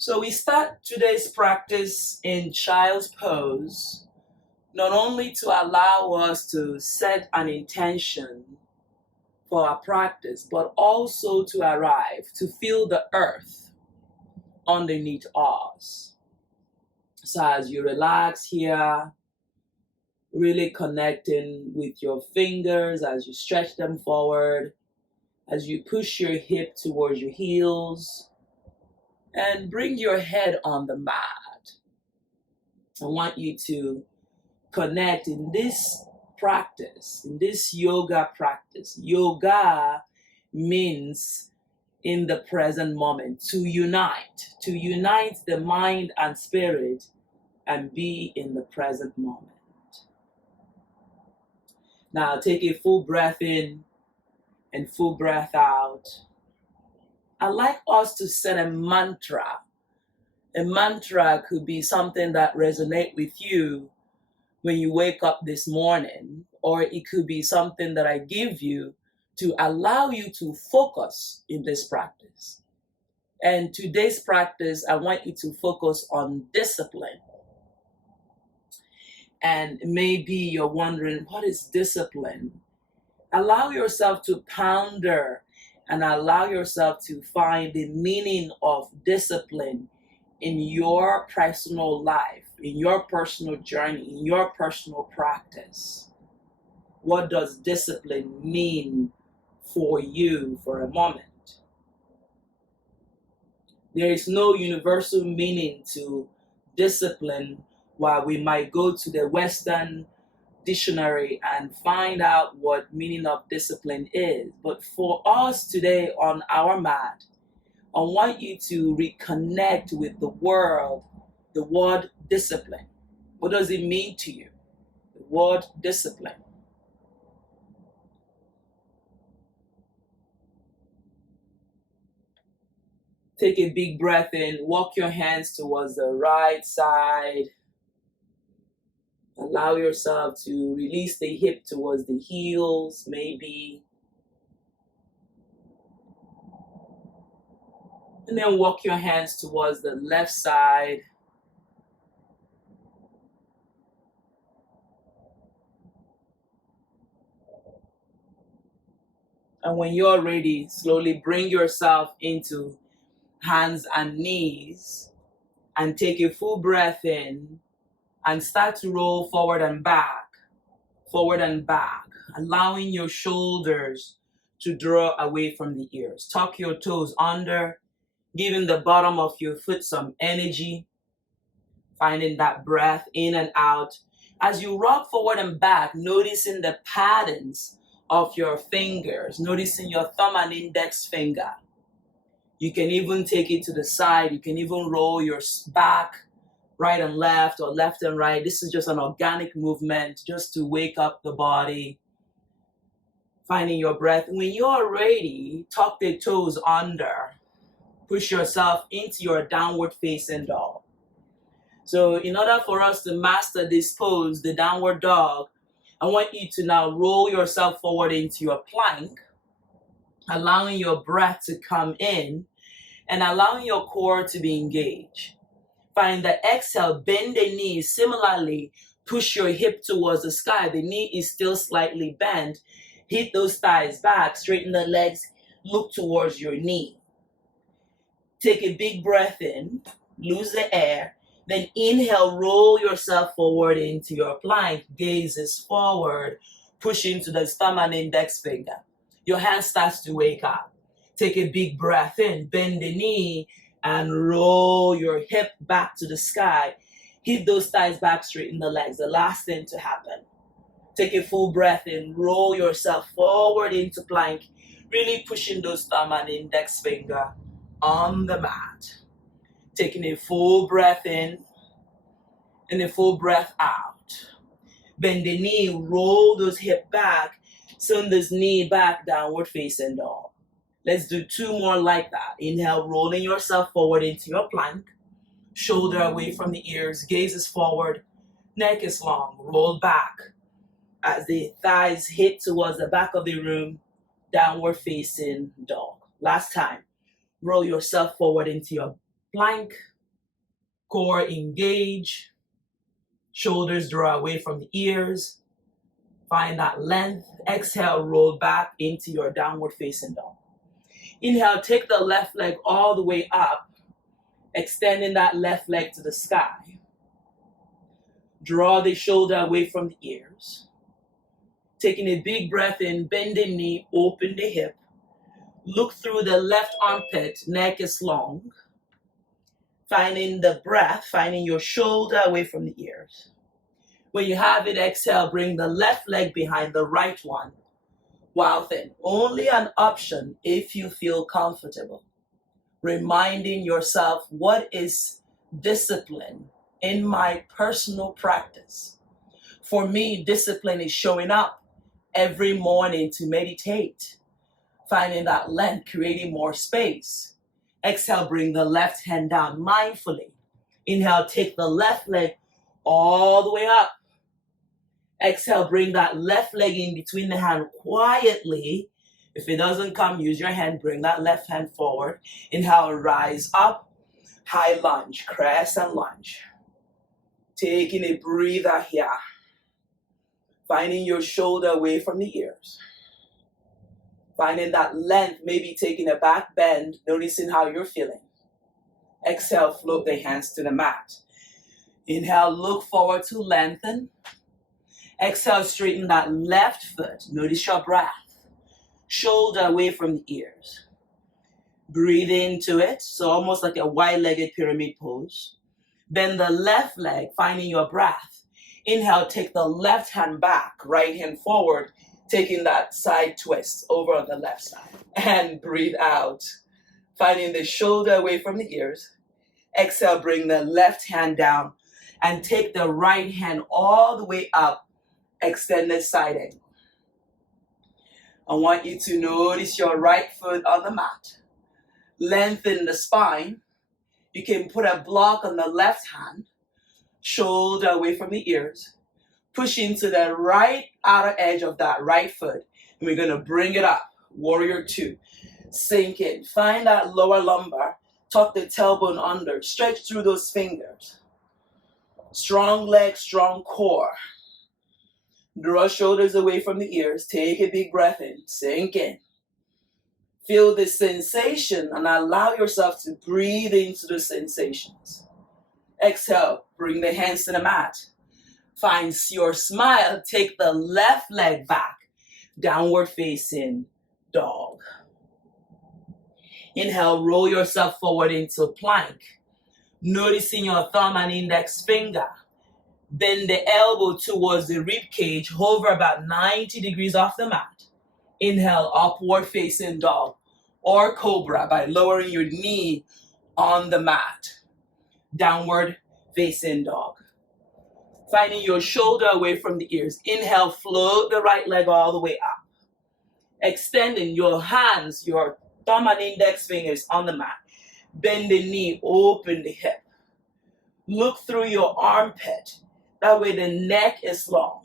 So we start today's practice in child's pose, not only to allow us to set an intention for our practice, but also to arrive, to feel the earth underneath us. So as you relax here, really connecting with your fingers as you stretch them forward, as you push your hip towards your heels, and bring your head on the mat. I want you to connect in this practice, in this yoga practice. Yoga means in the present moment, to unite the mind and spirit and be in the present moment. Now take a full breath in and full breath out. I'd like us to set a mantra. A mantra could be something that resonates with you when you wake up this morning, or it could be something that I give you to allow you to focus in this practice. And today's practice, I want you to focus on discipline. And maybe you're wondering, what is discipline? Allow yourself to ponder and allow yourself to find the meaning of discipline in your personal life, in your personal journey, in your personal practice. What does discipline mean for you for a moment? There is no universal meaning to discipline. While we might go to the Western dictionary and find out what meaning of discipline is. But for us today on our mat, I want you to reconnect with the word discipline. What does it mean to you? The word discipline. Take a big breath in, walk your hands towards the right side. Allow yourself to release the hip towards the heels, maybe. And then walk your hands towards the left side. And when you're ready, slowly bring yourself into hands and knees and take a full breath in. And start to roll forward and back, allowing your shoulders to draw away from the ears. Tuck your toes under, giving the bottom of your foot some energy, finding that breath in and out. As you rock forward and back, noticing the patterns of your fingers, noticing your thumb and index finger. You can even take it to the side. You can even roll your back right and left or left and right. This is just an organic movement just to wake up the body. Finding your breath. When you're ready, tuck the toes under. Push yourself into your downward facing dog. So in order for us to master this pose, the downward dog, I want you to now roll yourself forward into your plank, allowing your breath to come in and allowing your core to be engaged. Find the exhale, bend the knees. Similarly, push your hip towards the sky. The knee is still slightly bent. Hit those thighs back, straighten the legs, look towards your knee. Take a big breath in, lose the air, then inhale, roll yourself forward into your plank, gazes forward, push into the thumb and index finger. Your hand starts to wake up. Take a big breath in, bend the knee, and roll your hip back to the sky. Hit those thighs back, straighten the legs. The last thing to happen. Take a full breath in, roll yourself forward into plank, really pushing those thumb and index finger on the mat. Taking a full breath in and a full breath out. Bend the knee, roll those hip back, send this knee back, downward facing dog. Let's do two more like that. Inhale, rolling yourself forward into your plank. Shoulder away from the ears, gaze is forward, neck is long, roll back. As the thighs hit towards the back of the room, downward facing dog. Last time, roll yourself forward into your Plank, core engage, shoulders draw away from the ears. Find that length. Exhale, roll back into your downward facing dog. Inhale, take the left leg all the way up, extending that left leg to the sky. Draw the shoulder away from the ears. Taking a big breath in, bend the knee, open the hip. Look through the left armpit, neck is long. Finding the breath, finding your shoulder away from the ears. When you have it, exhale, bring the left leg behind the right one. While then, only an option if you feel comfortable. Reminding yourself, what is discipline in my personal practice? For me, discipline is showing up every morning to meditate. Finding that length, creating more space. Exhale, bring the left hand down mindfully. Inhale, take the left leg all the way up. Exhale, bring that left leg in between the hand quietly. If it doesn't come, use your hand, bring that left hand forward. Inhale, rise up, high lunge, crescent lunge. Taking a breather here. Finding your shoulder away from the ears. Finding that length, maybe taking a back bend, noticing how you're feeling. Exhale, float the hands to the mat. Inhale, look forward to lengthen. Exhale, straighten that left foot. Notice your breath. Shoulder away from the ears. Breathe into it, so almost like a wide-legged pyramid pose. Bend the left leg, finding your breath. Inhale, take the left hand back, right hand forward, taking that side twist over on the left side. And breathe out, finding the shoulder away from the ears. Exhale, bring the left hand down and take the right hand all the way up, extended side angle. I want you to notice your right foot on the mat. Lengthen the spine. You can put a block on the left hand, shoulder away from the ears. Push into the right outer edge of that right foot. And we're going to bring it up. Warrior 2. Sink in. Find that lower lumbar. Tuck the tailbone under. Stretch through those fingers. Strong leg, strong core. Draw shoulders away from the ears. Take a big breath in. Sink in. Feel the sensation and allow yourself to breathe into the sensations. Exhale. Bring the hands to the mat. Find your smile. Take the left leg back. Downward facing dog. Inhale, roll yourself forward into plank. Noticing your thumb and index finger. Bend the elbow towards the rib cage. Hover about 90 degrees off the mat. Inhale, upward facing dog or cobra by lowering your knee on the mat. Downward facing dog. Finding your shoulder away from the ears. Inhale, float the right leg all the way up. Extending your hands, your thumb and index fingers on the mat. Bend the knee, open the hip. Look through your armpit. That way the neck is long.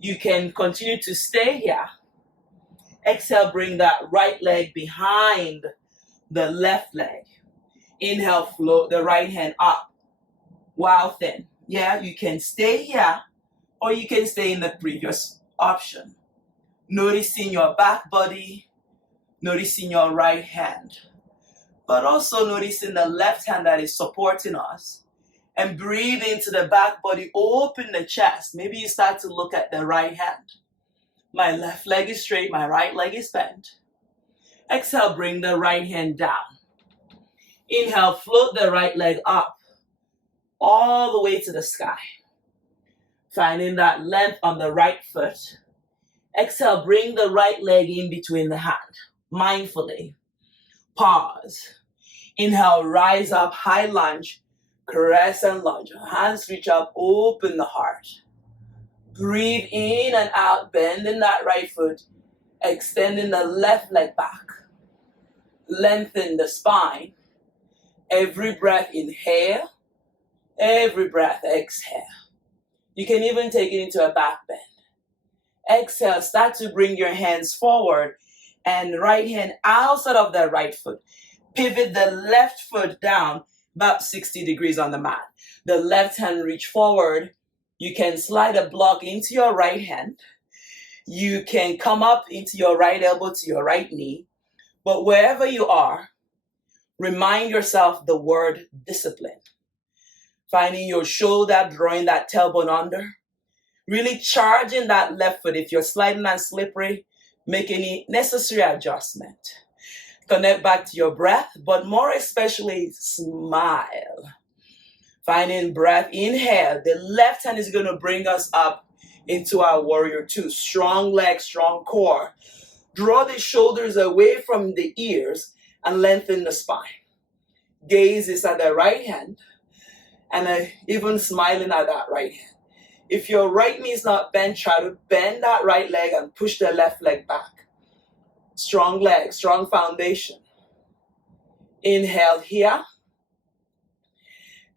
You can continue to stay here. Exhale, bring that right leg behind the left leg. Inhale, float the right hand up. While thin. Yeah, you can stay here or you can stay in the previous option. Noticing your back body, noticing your right hand, but also noticing the left hand that is supporting us. And breathe into the back body, open the chest. Maybe you start to look at the right hand. My left leg is straight, my right leg is bent. Exhale, bring the right hand down. Inhale, float the right leg up. All the way to the sky. Finding that length on the right foot. Exhale, bring the right leg in between the hand. Mindfully. Pause. Inhale, rise up, high lunge, crescent lunge. Hands reach up, open the heart. Breathe in and out, bending that right foot, extending the left leg back. Lengthen the spine. Every breath, inhale. Every breath, exhale. You can even take it into a back bend. Exhale, start to bring your hands forward and right hand outside of the right foot. Pivot the left foot down about 60 degrees on the mat. The left hand reach forward. You can slide a block into your right hand. You can come up into your right elbow to your right knee. But wherever you are, remind yourself the word discipline. Finding your shoulder, drawing that tailbone under. Really charging that left foot. If you're sliding and slippery, make any necessary adjustment. Connect back to your breath, but more especially smile. Finding breath, inhale. The left hand is going to bring us up into our warrior two. Strong legs, strong core. Draw the shoulders away from the ears and lengthen the spine. Gaze is at the right hand and even smiling at that right hand. If your right knee is not bent, try to bend that right leg and push the left leg back. Strong leg, strong foundation. Inhale here.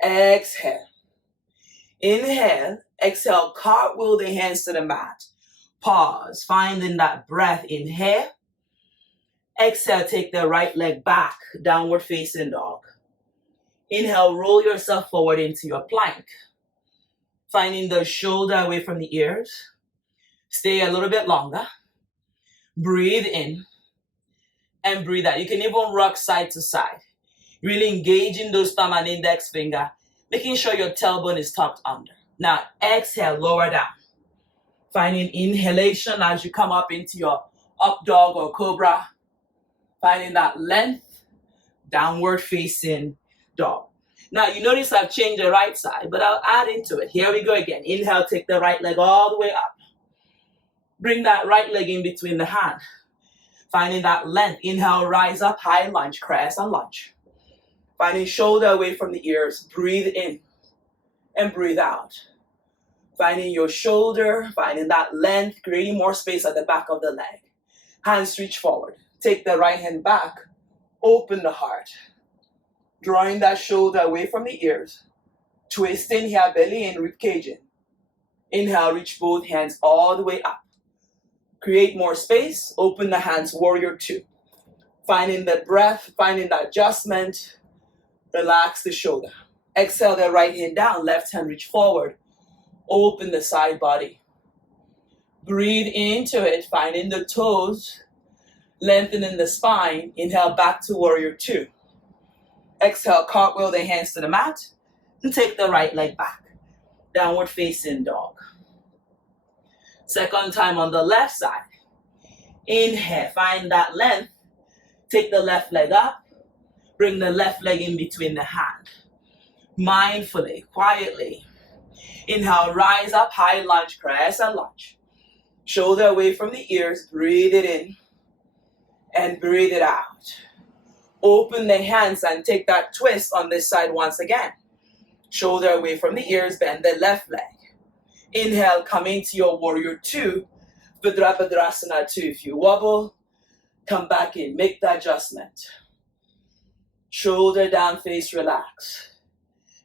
Exhale. Inhale. Exhale. Cartwheel the hands to the mat. Pause. Finding that breath. Inhale. Exhale. Take the right leg back. Downward facing dog. Inhale. Roll yourself forward into your plank. Finding the shoulder away from the ears. Stay a little bit longer. Breathe in and breathe out. You can even rock side to side. Really engaging those thumb and index finger, making sure your tailbone is tucked under. Now exhale, lower down. Finding inhalation as you come up into your up dog or cobra. Finding that length, downward facing dog. Now you notice I've changed the right side, but I'll add into it. Here we go again. Inhale, take the right leg all the way up. Bring that right leg in between the hand. Finding that length. Inhale, rise up, high lunge, crest and lunge. Finding shoulder away from the ears. Breathe in and breathe out. Finding your shoulder, finding that length, creating more space at the back of the leg. Hands reach forward. Take the right hand back. Open the heart. Drawing that shoulder away from the ears. Twisting here, belly in, rib cage in. Inhale, reach both hands all the way up. Create more space. Open the hands, warrior two. Finding the breath, finding the adjustment. Relax the shoulder. Exhale the right hand down, left hand reach forward. Open the side body. Breathe into it, finding the toes. Lengthening the spine. Inhale back to warrior two. Exhale, cartwheel the hands to the mat. And take the right leg back. Downward facing dog. Second time on the left side. Inhale, find that length. Take the left leg up. Bring the left leg in between the hand. Mindfully, quietly. Inhale, rise up, high lunge, crest and lunge. Shoulder away from the ears. Breathe it in and breathe it out. Open the hands and take that twist on this side once again. Shoulder away from the ears, bend the left leg. Inhale, come into your warrior two. Virabhadrasana two. If you wobble, come back in. Make the adjustment. Shoulder down, face relax.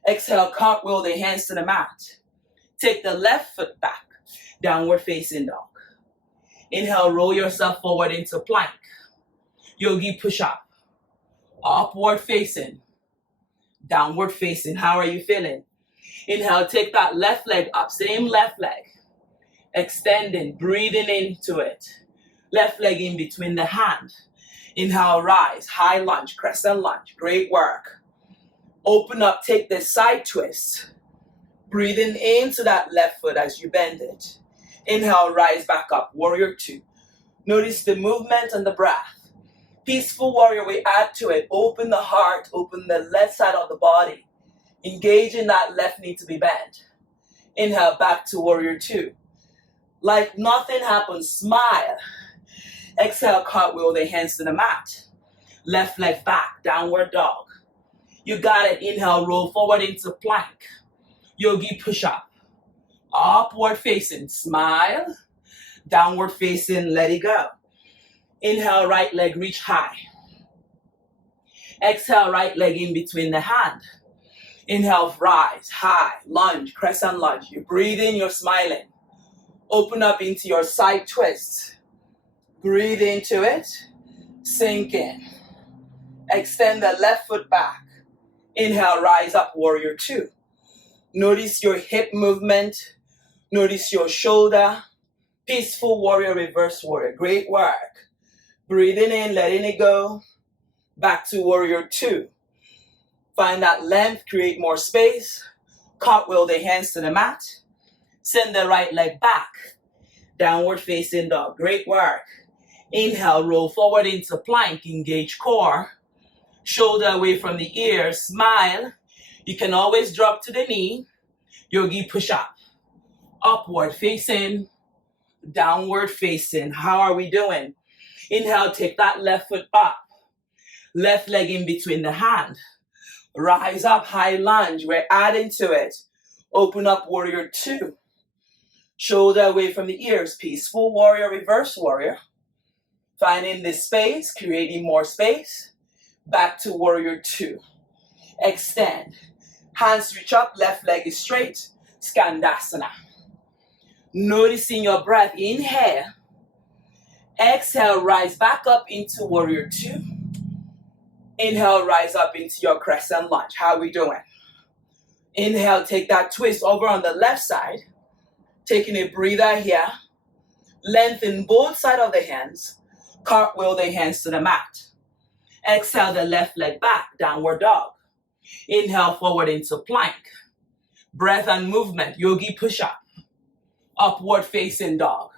Exhale, cartwheel the hands to the mat. Take the left foot back. Downward facing dog. Inhale, roll yourself forward into plank. Yogi push up. Upward facing. Downward facing. How are you feeling? Inhale, take that left leg up. Same left leg. Extending, breathing into it. Left leg in between the hand. Inhale, rise. High lunge, crescent lunge. Great work. Open up, take the side twist. Breathing into that left foot as you bend it. Inhale, rise back up. Warrior two. Notice the movement and the breath. Peaceful warrior, we add to it. Open the heart, open the left side of the body. Engage in that left knee to be bent. Inhale, back to warrior two. Like nothing happens, smile. Exhale, cartwheel the hands to the mat. Left leg back, downward dog. You got it. Inhale, roll forward into plank. Yogi push up. Upward facing, smile. Downward facing, let it go. Inhale, right leg reach high. Exhale, right leg in between the hand. Inhale, rise, high, lunge, crescent lunge. You breathe in, you're smiling. Open up into your side twist. Breathe into it. Sink in. Extend the left foot back. Inhale, rise up, warrior two. Notice your hip movement. Notice your shoulder. Peaceful warrior, reverse warrior. Great work. Breathing in, letting it go. Back to warrior two. Find that length, create more space. Cartwheel the hands to the mat. Send the right leg back. Downward facing dog. Great work. Inhale, roll forward into plank. Engage core. Shoulder away from the ear. Smile. You can always drop to the knee. Yogi push up. Upward facing. Downward facing. How are we doing? Inhale, take that left foot up. Left leg in between the hand. Rise up, high lunge. We're adding to it. Open up, warrior two. Shoulder away from the ears. Peaceful warrior, reverse warrior. Finding this space, creating more space. Back to warrior two. Extend. Hands reach up, left leg is straight. Skandasana. Noticing your breath. Inhale. Exhale, rise back up into warrior two. Inhale, rise up into your crescent lunge. How are we doing? Inhale, take that twist over on the left side. Taking a breather here. Lengthen both sides of the hands. Cartwheel the hands to the mat. Exhale the left leg back, downward dog. Inhale forward into plank. Breath and movement, yogi push-up. Upward facing dog.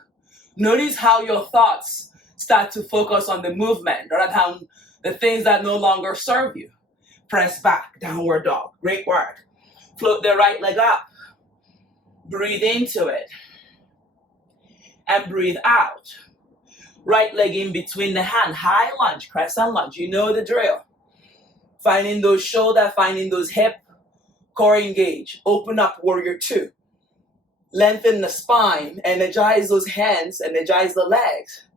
Notice how your thoughts start to focus on the movement rather than the things that no longer serve you. Press back, downward dog. Great work. Float the right leg up. Breathe into it. And breathe out. Right leg in between the hand. High lunge, crescent lunge. You know the drill. Finding those shoulder, finding those hip. Core engage. Open up, warrior two. Lengthen the spine. Energize those hands. Energize the legs.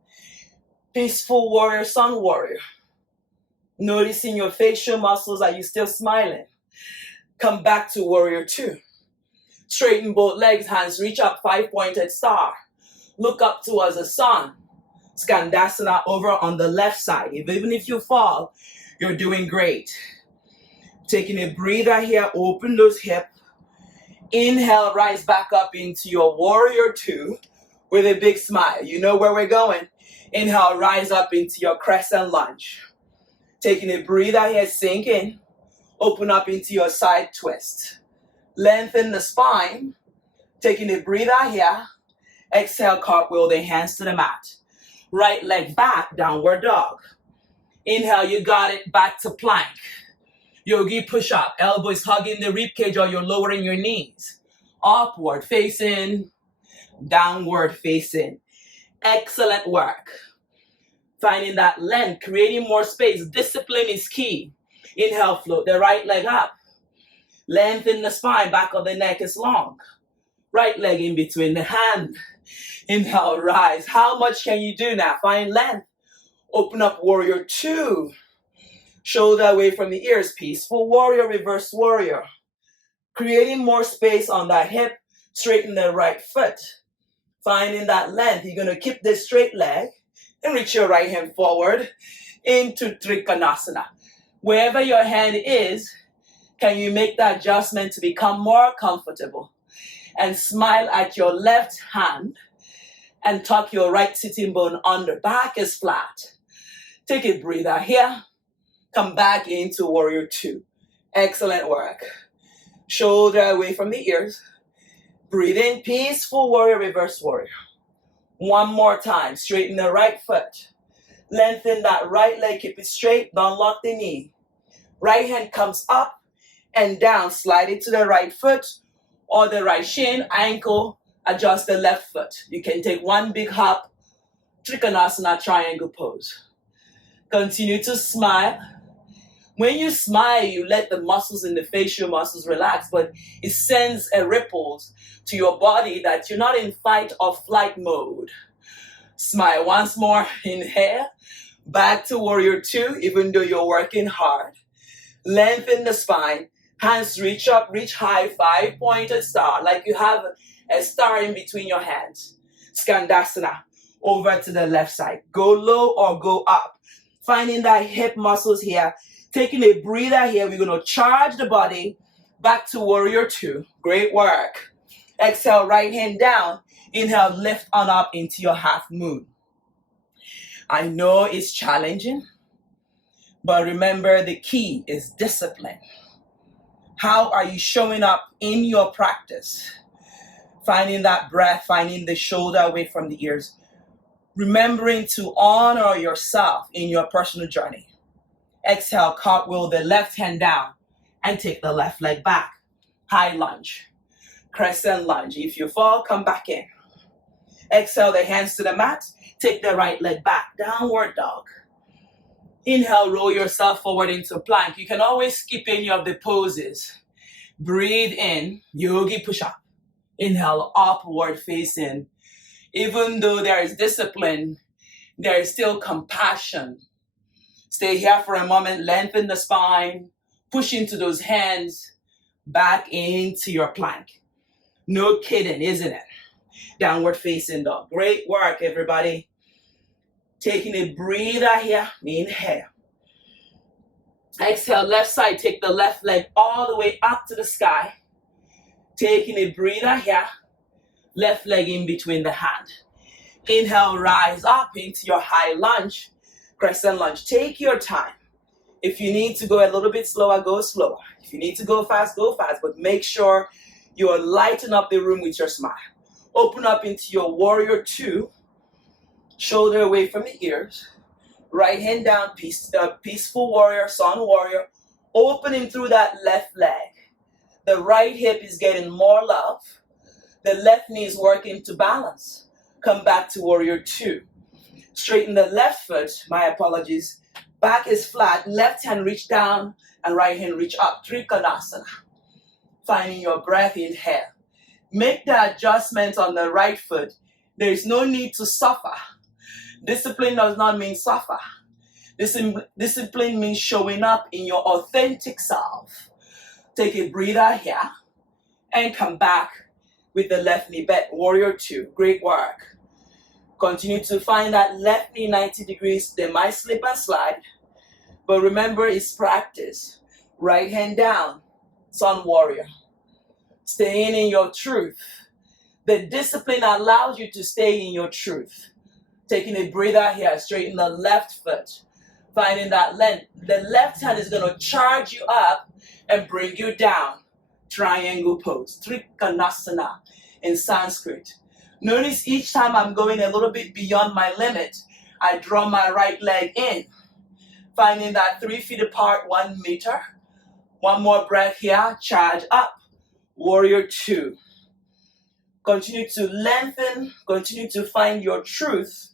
Peaceful warrior, sun warrior. Noticing your facial muscles. Are you still smiling? Come back to warrior two. Straighten both legs. Hands reach up. 5-pointed star. Look up towards the sun. Skandasana over on the left side. Even if you fall, you're doing great. Taking a breather here. Open those hips. Inhale, rise back up into your warrior two with a big smile. You know where we're going. Inhale, rise up into your crescent lunge. Taking a breather here, sink in. Open up into your side twist. Lengthen the spine. Taking a breather here. Exhale, cartwheel the hands to the mat. Right leg back, downward dog. Inhale, you got it, back to plank. Yogi push up, elbows hugging the rib cage or you're lowering your knees. Upward facing, downward facing. Excellent work. Finding that length, creating more space. Discipline is key. Inhale, float the right leg up. Lengthen the spine, back of the neck is long. Right leg in between the hand. Inhale, rise. How much can you do now? Find length. Open up, warrior two. Shoulder away from the ears. Peaceful warrior, reverse warrior. Creating more space on that hip. Straighten the right foot. Finding that length. You're going to keep this straight leg and reach your right hand forward into Trikonasana. Wherever your hand is, can you make that adjustment to become more comfortable? And smile at your left hand and tuck your right sitting bone under. Back is flat. Take a breather here. Come back into warrior two. Excellent work. Shoulder away from the ears. Breathe in, peaceful warrior, reverse warrior. One more time. Straighten the right foot. Lengthen that right leg. Keep it straight. Don't lock the knee. Right hand comes up and down. Slide it to the right foot or the right shin, ankle. Adjust the left foot. You can take one big hop. Trikonasana, triangle pose. Continue to smile. When you smile, you let the muscles in the facial muscles relax, but it sends a ripples to your body that you're not in fight or flight mode. Smile once more. Inhale. Back to warrior two, even though you're working hard. Lengthen the spine. Hands reach up, reach high, 5-pointed star, like you have a star in between your hands. Skandasana. Over to the left side. Go low or go up. finding that hip muscles here. Taking a breather here. We're going to charge the body back to warrior two. Great work. Exhale, right hand down. Inhale, lift on up into your half moon. I know it's challenging, but remember the key is discipline. How are you showing up in your practice? Finding that breath, finding the shoulder away from the ears. Remembering to honor yourself in your personal journey. Exhale, cartwheel the left hand down and take the left leg back. High lunge, crescent lunge. If you fall, come back in. Exhale, the hands to the mat. Take the right leg back, downward dog. Inhale, roll yourself forward into plank. You can always skip any of the poses. Breathe in, yogi push-up. Inhale, upward facing. Even though there is discipline, there is still compassion. Stay here for a moment, lengthen the spine, push into those hands, back into your plank. No kidding, isn't it? Downward facing dog. Great work, everybody. Taking a breather here, inhale. Exhale, left side, take the left leg all the way up to the sky. Taking a breather here, left leg in between the hand. Inhale, rise up into your high lunge, crescent lunge. Take your time. If you need to go a little bit slower, go slower. If you need to go fast, but make sure you're lighting up the room with your smile. Open up into your warrior two, shoulder away from the ears. Right hand down, peaceful warrior, sun warrior. Opening through that left leg. The right hip is getting more love. The left knee is working to balance. Come back to warrior two. Straighten the left foot, my apologies. Back is flat, left hand reach down and right hand reach up. Trikonasana. Finding your breath, inhale. Make the adjustment on the right foot. There is no need to suffer. Discipline does not mean suffer. Discipline means showing up in your authentic self. Take a breather here and come back with the left knee bent. Warrior two. Great work. Continue to find that left knee 90 degrees. They might slip and slide, but remember it's practice. Right hand down. Sun warrior. Staying in your truth. The discipline allows you to stay in your truth. Taking a breather here, straighten the left foot. Finding that length. The left hand is going to charge you up and bring you down. Triangle pose. Trikonasana in Sanskrit. Notice each time I'm going a little bit beyond my limit, I draw my right leg in. Finding that 3 feet apart, 1 meter. One more breath here, charge up. Warrior two. Continue to lengthen, continue to find your truth.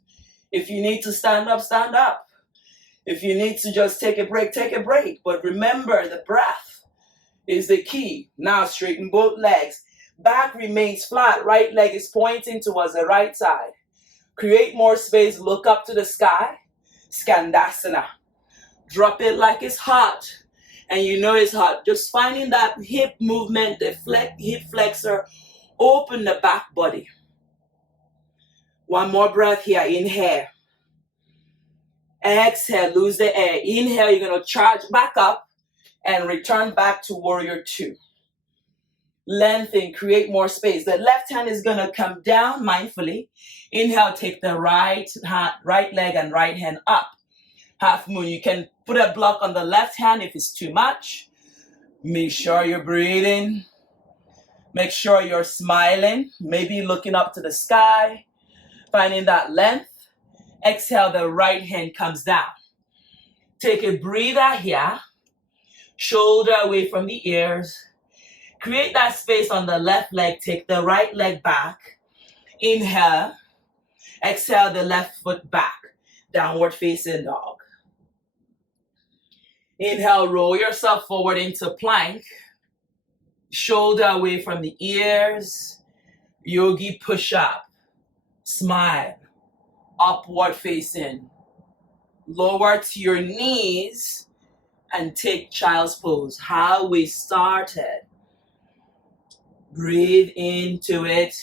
If you need to stand up, stand up. If you need to just take a break, take a break. But remember, the breath is the key. Now straighten both legs. Back remains flat. Right leg is pointing towards the right side. Create more space. Look up to the sky. Skandasana. Drop it like it's hot. And you know it's hot. Just finding that hip movement, the hip flexor. Open the back body. One more breath here. Inhale. Exhale. Lose the air. Inhale. You're going to charge back up and return back to warrior two. Lengthen. Create more space. The left hand is going to come down mindfully. Inhale. Take the right leg and right hand up. Half moon. You can put a block on the left hand if it's too much. Make sure you're breathing. Make sure you're smiling. Maybe looking up to the sky. Finding that length. Exhale, the right hand comes down. Take a breather here. Shoulder away from the ears. Create that space on the left leg. Take the right leg back. Inhale. Exhale, the left foot back. Downward facing dog. Inhale, roll yourself forward into plank. Shoulder away from the ears. Yogi push up. Smile. Upward facing. Lower to your knees and take child's pose. How we started. Breathe into it.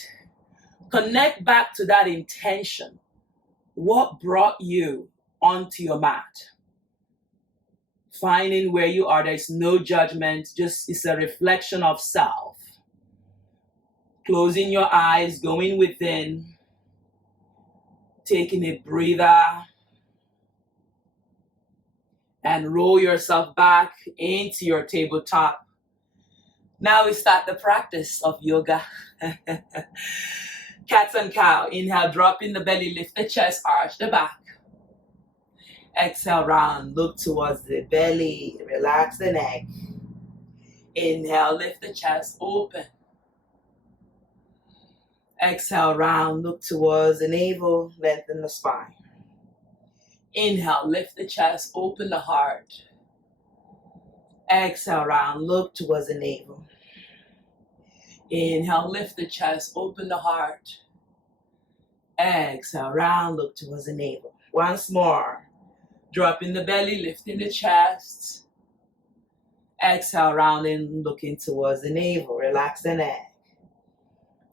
Connect back to that intention. What brought you onto your mat? Finding where you are, there's no judgment, just it's a reflection of self. Closing your eyes, going within, taking a breather, and roll yourself back into your tabletop. Now we start the practice of yoga. Cats and cow. Inhale, drop in the belly, lift the chest, arch the back. Exhale, round, look towards the belly, relax the neck. Inhale, lift the chest, open. Exhale, round, look towards the navel, lengthen the spine. Inhale, lift the chest, open the heart. Exhale, round, look towards the navel. Inhale, lift the chest, open the heart. Exhale, round, look towards the navel. Once more. Drop in the belly, lifting the chest. Exhale, round and looking towards the navel. Relax the neck.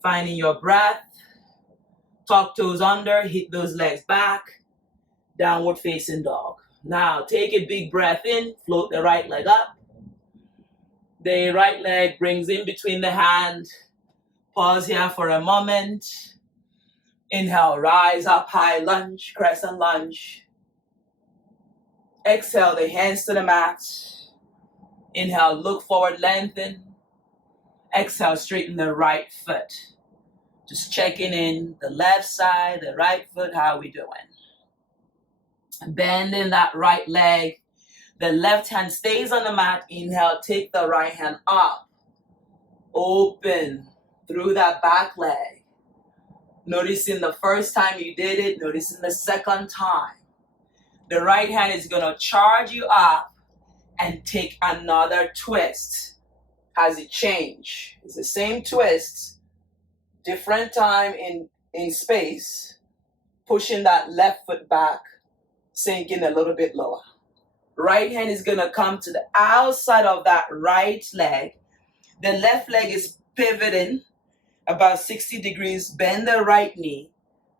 Finding your breath. Tuck toes under, hit those legs back. Downward facing dog. Now take a big breath in, float the right leg up. The right leg brings in between the hand. Pause here for a moment. Inhale, rise up high, lunge, crescent lunge. Exhale, the hands to the mat. Inhale, look forward, lengthen. Exhale, straighten the right foot. Just checking in the left side, the right foot, how are we doing? Bending that right leg. The left hand stays on the mat. Inhale, take the right hand up. Open through that back leg. Noticing the first time you did it, noticing the second time. The right hand is going to charge you up and take another twist. Has it changed? It's the same twist, different time in space, pushing that left foot back, sinking a little bit lower. Right hand is going to come to the outside of that right leg. The left leg is pivoting about 60 degrees. Bend the right knee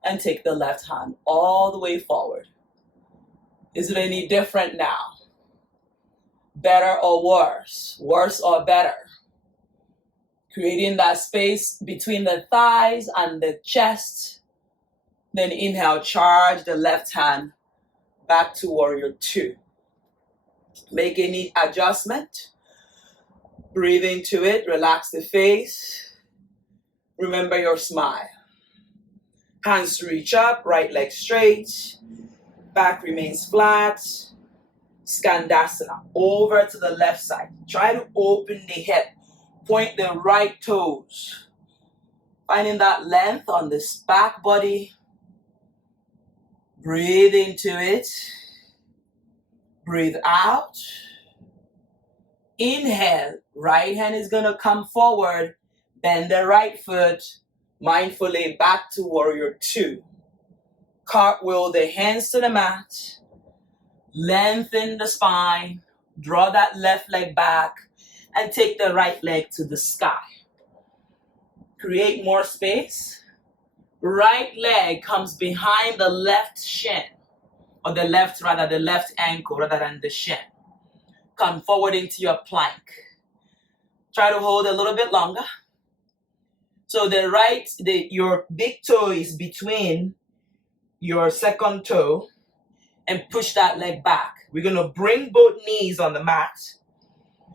and take the left hand all the way forward. Is it any different now? Better or worse? Worse or better? Creating that space between the thighs and the chest. Then inhale, charge the left hand back to warrior two. Make any adjustment. Breathe into it. Relax the face. Remember your smile. Hands reach up. Right leg straight. Back remains flat. Skandasana. Over to the left side. Try to open the hip. Point the right toes. Finding that length on this back body. Breathe into it. Breathe out. Inhale. Right hand is going to come forward. Bend the right foot. Mindfully back to warrior two. Cartwheel the hands to the mat. Lengthen the spine. Draw that left leg back. And take the right leg to the sky. Create more space. Right leg comes behind the left shin. Or the left ankle rather than the shin. Come forward into your plank. Try to hold a little bit longer. So your big toe is between your second toe and push that leg back. We're going to bring both knees on the mat.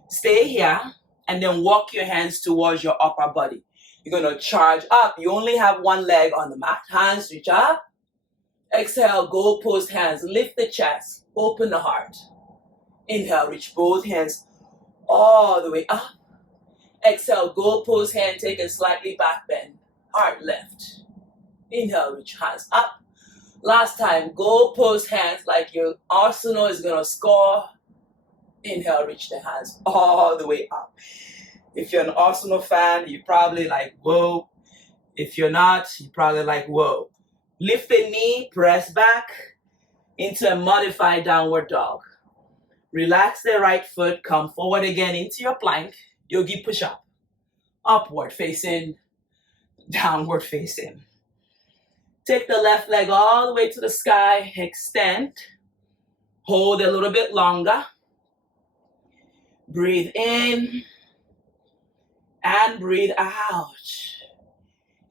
Stay here and then walk your hands towards your upper body. You're going to charge up. You only have one leg on the mat. Hands reach up. Exhale, goalpost hands. Lift the chest. Open the heart. Inhale, reach both hands all the way up. Exhale, goalpost hand, take a slightly back bend. Heart lift. Inhale, reach hands up. Last time, goalpost hands like your Arsenal is going to score. Inhale, reach the hands all the way up. If you're an Arsenal fan, you're probably like, whoa. If you're not, you're probably like, whoa. Lift the knee, press back into a modified downward dog. Relax the right foot, come forward again into your plank. Yogi push-up. Upward facing, downward facing. Take the left leg all the way to the sky. Extend. Hold a little bit longer. Breathe in and breathe out.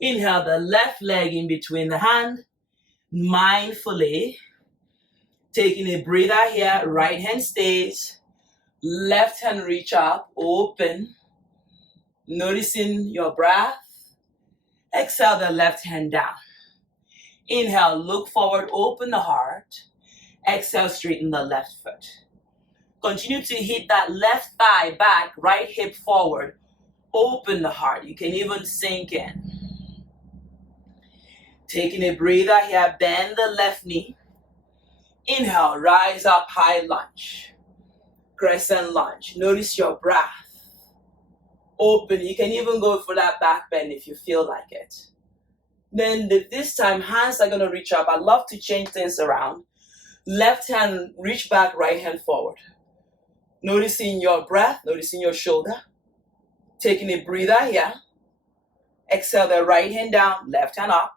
Inhale the left leg in between the hand, mindfully taking a breather here. Right hand stays, left hand reach up, open, noticing your breath. Exhale the left hand down. Inhale, look forward, open the heart. Exhale, straighten the left foot. Continue to hit that left thigh back, right hip forward. Open the heart. You can even sink in. Taking a breather here, bend the left knee. Inhale, rise up, high lunge. Crescent lunge. Notice your breath. Open. You can even go for that back bend if you feel like it. Then this time, hands are going to reach up. I love to change things around. Left hand, reach back, right hand forward. Noticing your breath, noticing your shoulder. Taking a breather here. Exhale the right hand down, left hand up.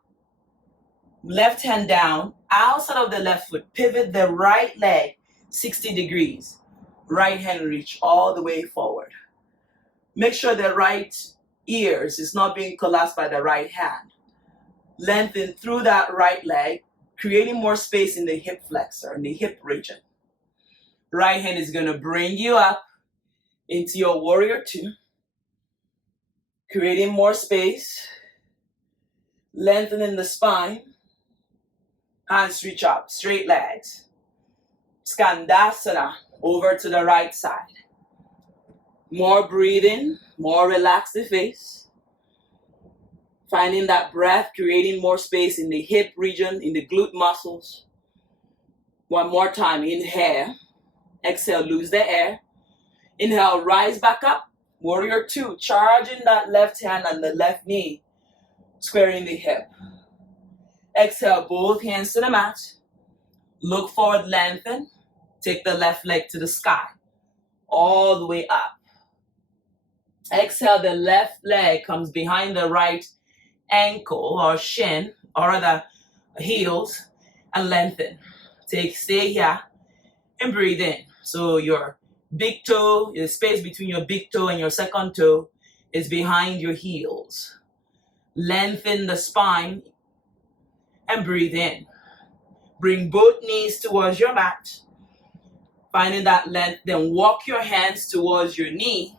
Left hand down, outside of the left foot. Pivot the right leg 60 degrees. Right hand reach all the way forward. Make sure the right ears is not being collapsed by the right hand. Lengthen through that right leg, creating more space in the hip flexor, in the hip region. Right hand is going to bring you up into your warrior two. Creating more space. Lengthening the spine. Hands reach up, straight legs. Skandasana, over to the right side. More breathing, more relax the face. Finding that breath, creating more space in the hip region, in the glute muscles. One more time, inhale. Exhale, lose the air. Inhale, rise back up. Warrior two, charging that left hand and the left knee, squaring the hip. Exhale, both hands to the mat. Look forward, lengthen. Take the left leg to the sky, all the way up. Exhale, the left leg comes behind the right ankle or shin, or other heels, and lengthen. Stay here and breathe in. So your big toe, the space between your big toe and your second toe is behind your heels. Lengthen the spine and breathe in. Bring both knees towards your mat. Finding that length, then walk your hands towards your knee.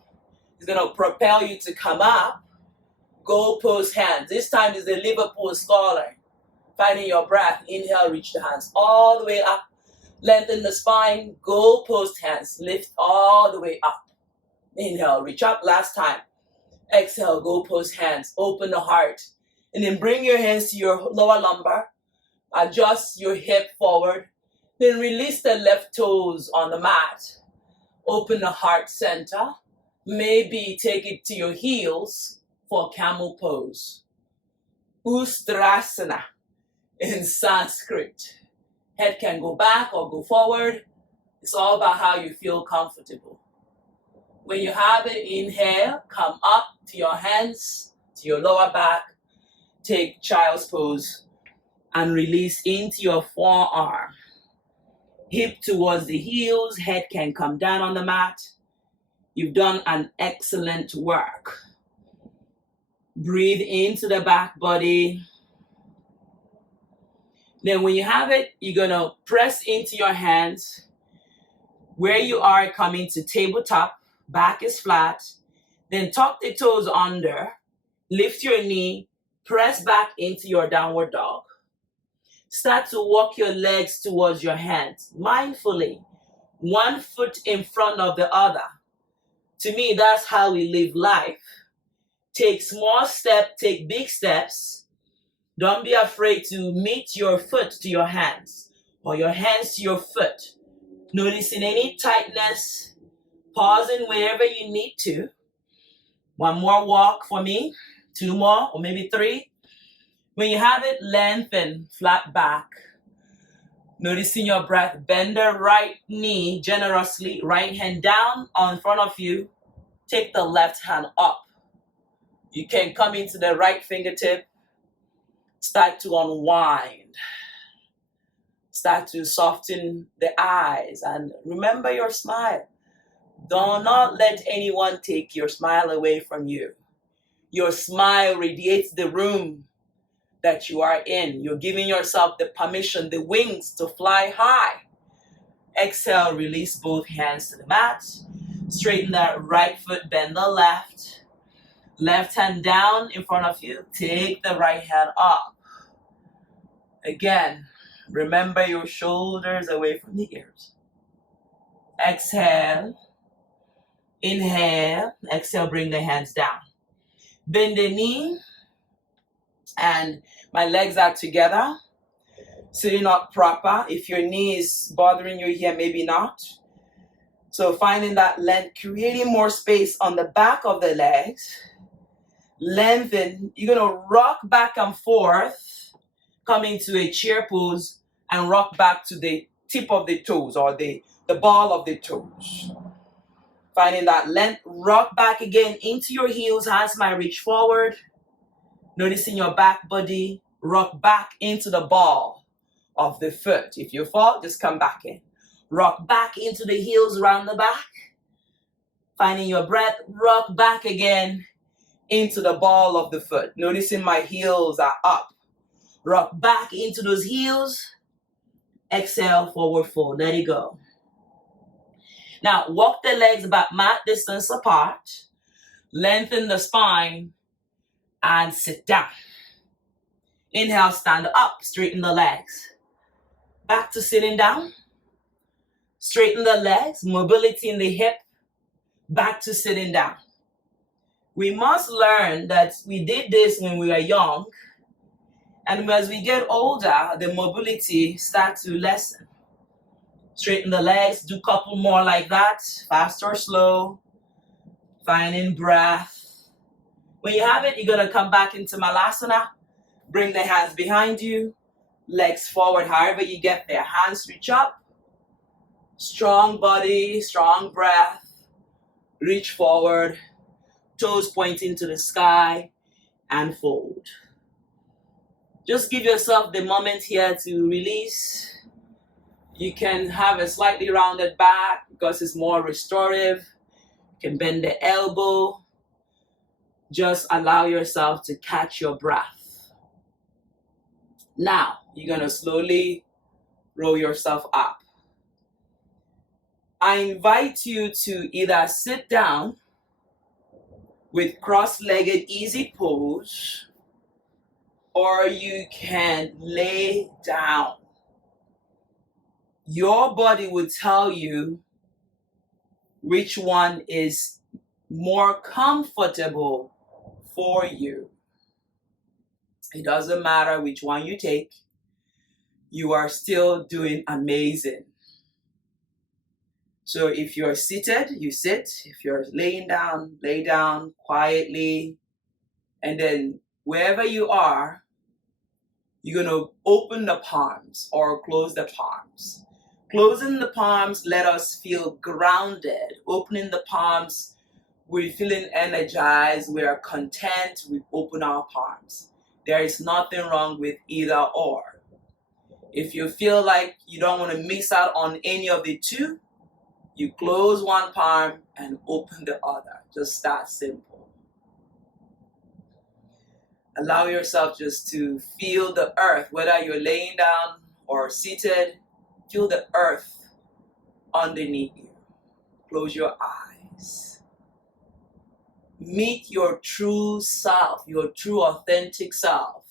It's going to propel you to come up. Goal pose hands. This time is the Liverpool scholar. Finding your breath. Inhale, reach the hands all the way up. Lengthen the spine. Goal pose hands. Lift all the way up. Inhale, reach up. Last time. Exhale, goal pose hands. Open the heart. And then bring your hands to your lower lumbar. Adjust your hip forward. Then release the left toes on the mat. Open the heart center. Maybe take it to your heels for camel pose. Ustrasana in Sanskrit. Head can go back or go forward. It's all about how you feel comfortable. When you have it, inhale, come up to your hands, to your lower back. Take child's pose and release into your forearm. Hip towards the heels, head can come down on the mat. You've done an excellent work. Breathe into the back body. Then when you have it, you're going to press into your hands. Where you are, coming to tabletop, back is flat. Then tuck the toes under, lift your knee, press back into your downward dog. Start to walk your legs towards your hands, mindfully, one foot in front of the other. To me, that's how we live life. Take small steps, take big steps. Don't be afraid to meet your foot to your hands or your hands to your foot. Noticing any tightness, pausing wherever you need to. One more walk for me, two more, or maybe three. When you have it, lengthen, flat back. Noticing your breath, bend the right knee generously, right hand down in front of you. Take the left hand up. You can come into the right fingertip. Start to unwind. Start to soften the eyes and remember your smile. Do not let anyone take your smile away from you. Your smile radiates the room that you are in. You're giving yourself the permission, the wings to fly high. Exhale, release both hands to the mat. Straighten that right foot, bend the left. Left hand down in front of you. Take the right hand up. Again, remember your shoulders away from the ears. Exhale. Inhale. Exhale, bring the hands down. Bend the knee. And my legs are together. Sitting up proper. If your knee is bothering you here, maybe not. So finding that length, creating more space on the back of the legs. Lengthen. You're going to rock back and forth, coming to a chair pose, and rock back to the tip of the toes or the ball of the toes. Finding that length, rock back again into your heels. Hands might reach forward. Noticing your back body, rock back into the ball of the foot. If you fall, just come back in. Rock back into the heels, round the back. Finding your breath, rock back again into the ball of the foot. Noticing my heels are up. Rock back into those heels. Exhale, forward fold. Let it go. Now, walk the legs about mat distance apart. Lengthen the spine and sit down. Inhale, stand up, straighten the legs. Back to sitting down. Straighten the legs, mobility in the hip. Back to sitting down. We must learn that we did this when we were young, and as we get older, the mobility starts to lessen. Straighten the legs, do a couple more like that, fast or slow. Finding breath. When you have it, you're going to come back into Malasana. Bring the hands behind you, legs forward, however you get there. Hands reach up. Strong body, strong breath. Reach forward. Toes pointing to the sky and fold. Just give yourself the moment here to release. You can have a slightly rounded back because it's more restorative. You can bend the elbow. Just allow yourself to catch your breath. Now, you're going to slowly roll yourself up. I invite you to either sit down with cross-legged easy pose, or you can lay down. Your body will tell you which one is more comfortable for you. It doesn't matter which one you take. You are still doing amazing. So if you're seated, you sit. If you're laying down, lay down quietly. And then wherever you are, you're going to open the palms or close the palms. Closing the palms, let us feel grounded. Opening the palms, we're feeling energized. We are content. We open our palms. There is nothing wrong with either or. If you feel like you don't want to miss out on any of the two, you close one palm and open the other. Just that simple. Allow yourself just to feel the earth, whether you're laying down or seated. Feel the earth underneath you. Close your eyes. Meet your true self, your true authentic self.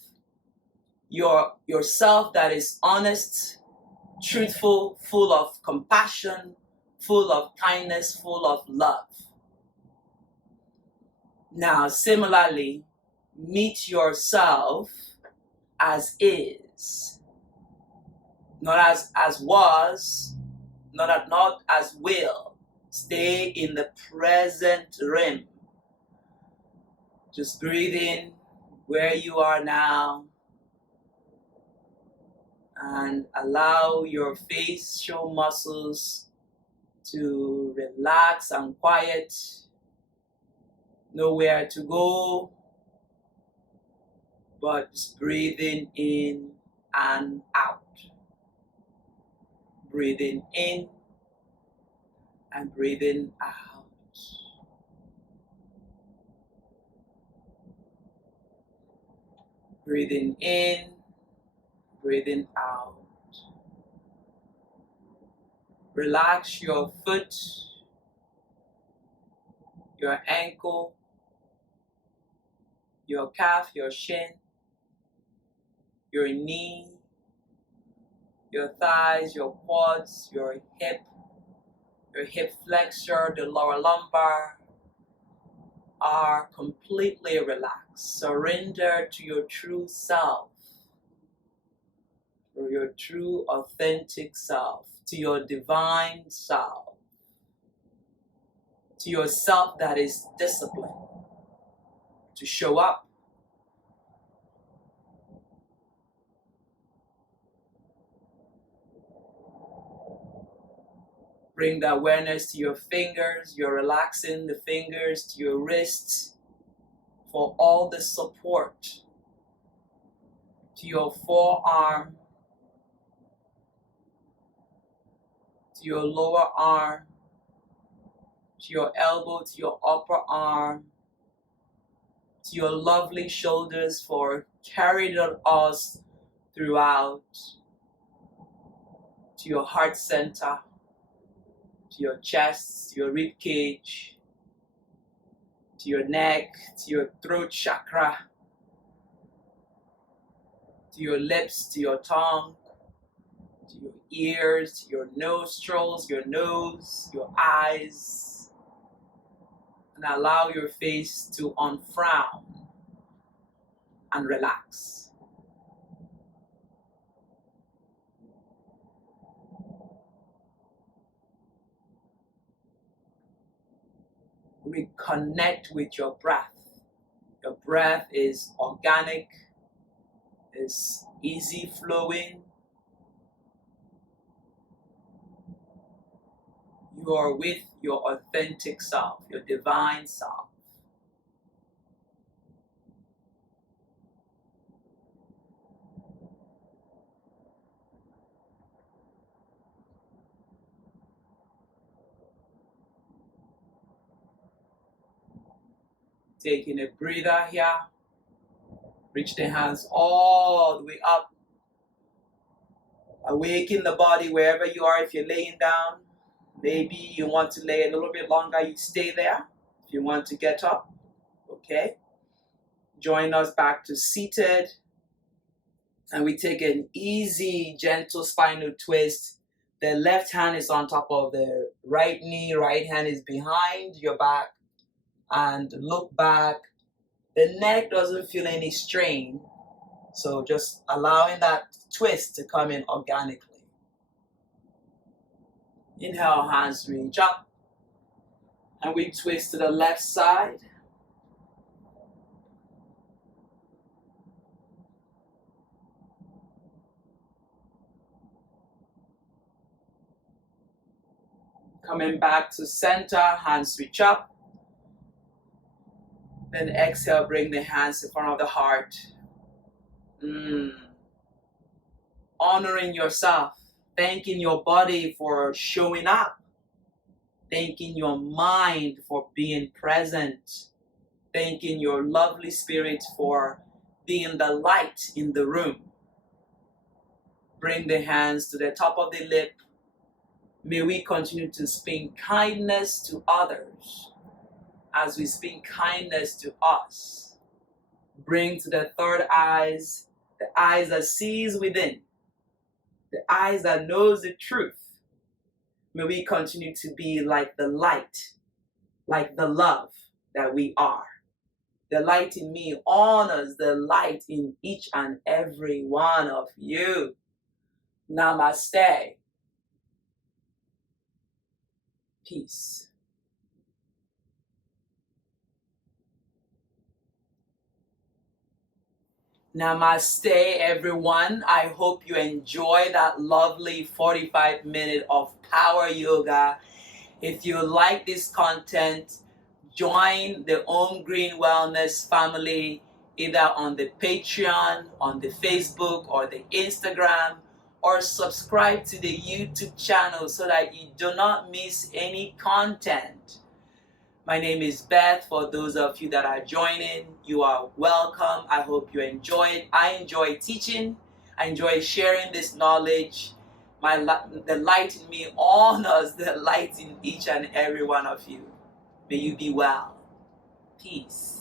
Yourself that is honest, truthful, full of compassion, full of kindness, full of love. Now, similarly, meet yourself as is. Not as was, not as will. Stay in the present realm. Just breathe in where you are now. And allow your facial muscles to relax and quiet. Nowhere to go, but just breathing in and out. Breathing in and breathing out. Breathing in, breathing out. Relax your foot, your ankle, your calf, your shin, your knee, your thighs, your quads, your hip flexor, the lower lumbar are completely relaxed. Surrender to your true self, to your true authentic self, to your divine self, to yourself that is disciplined to show up. Bring the awareness to your fingers. You're relaxing the fingers to your wrists for all the support, to your forearm, to your lower arm, to your elbow, to your upper arm, to your lovely shoulders for carrying us throughout, to your heart center, to your chest, to your rib cage, to your neck, to your throat chakra, to your lips, to your tongue, to your ears, to your nostrils, your nose, your eyes, and allow your face to unfrown and relax. Reconnect with your breath. Your breath is organic, is easy flowing. You are with your authentic self, your divine self. Taking a breather here. Reach the hands all the way up. Awaken the body wherever you are. If you're laying down, maybe you want to lay a little bit longer, you stay there. If you want to get up, okay. Join us back to seated. And we take an easy, gentle spinal twist. The left hand is on top of the right knee. Right hand is behind your back. And look back. The neck doesn't feel any strain. So just allowing that twist to come in organically. Inhale, hands reach up. And we twist to the left side. Coming back to center, hands reach up. Then exhale, bring the hands in front of the heart. Honoring yourself, thanking your body for showing up, thanking your mind for being present, thanking your lovely spirit for being the light in the room. Bring the hands to the top of the lip. May we continue to speak kindness to others as we speak kindness to us. Bring to the third eyes, the eyes that sees within, the eyes that knows the truth. May we continue to be like the light, like the love that we are. The light in me honors the light in each and every one of you. Namaste. Peace. Namaste, everyone. I hope you enjoy that lovely 45 minutes of power yoga. If you like this content, join the Home Green Wellness family either on the Patreon, on the Facebook, or the Instagram, or subscribe to the YouTube channel so that you do not miss any content. My name is Beth. For those of you that are joining, you are welcome. I hope you enjoy it. I enjoy teaching. I enjoy sharing this knowledge. The light in me honors the light in each and every one of you. May you be well. Peace.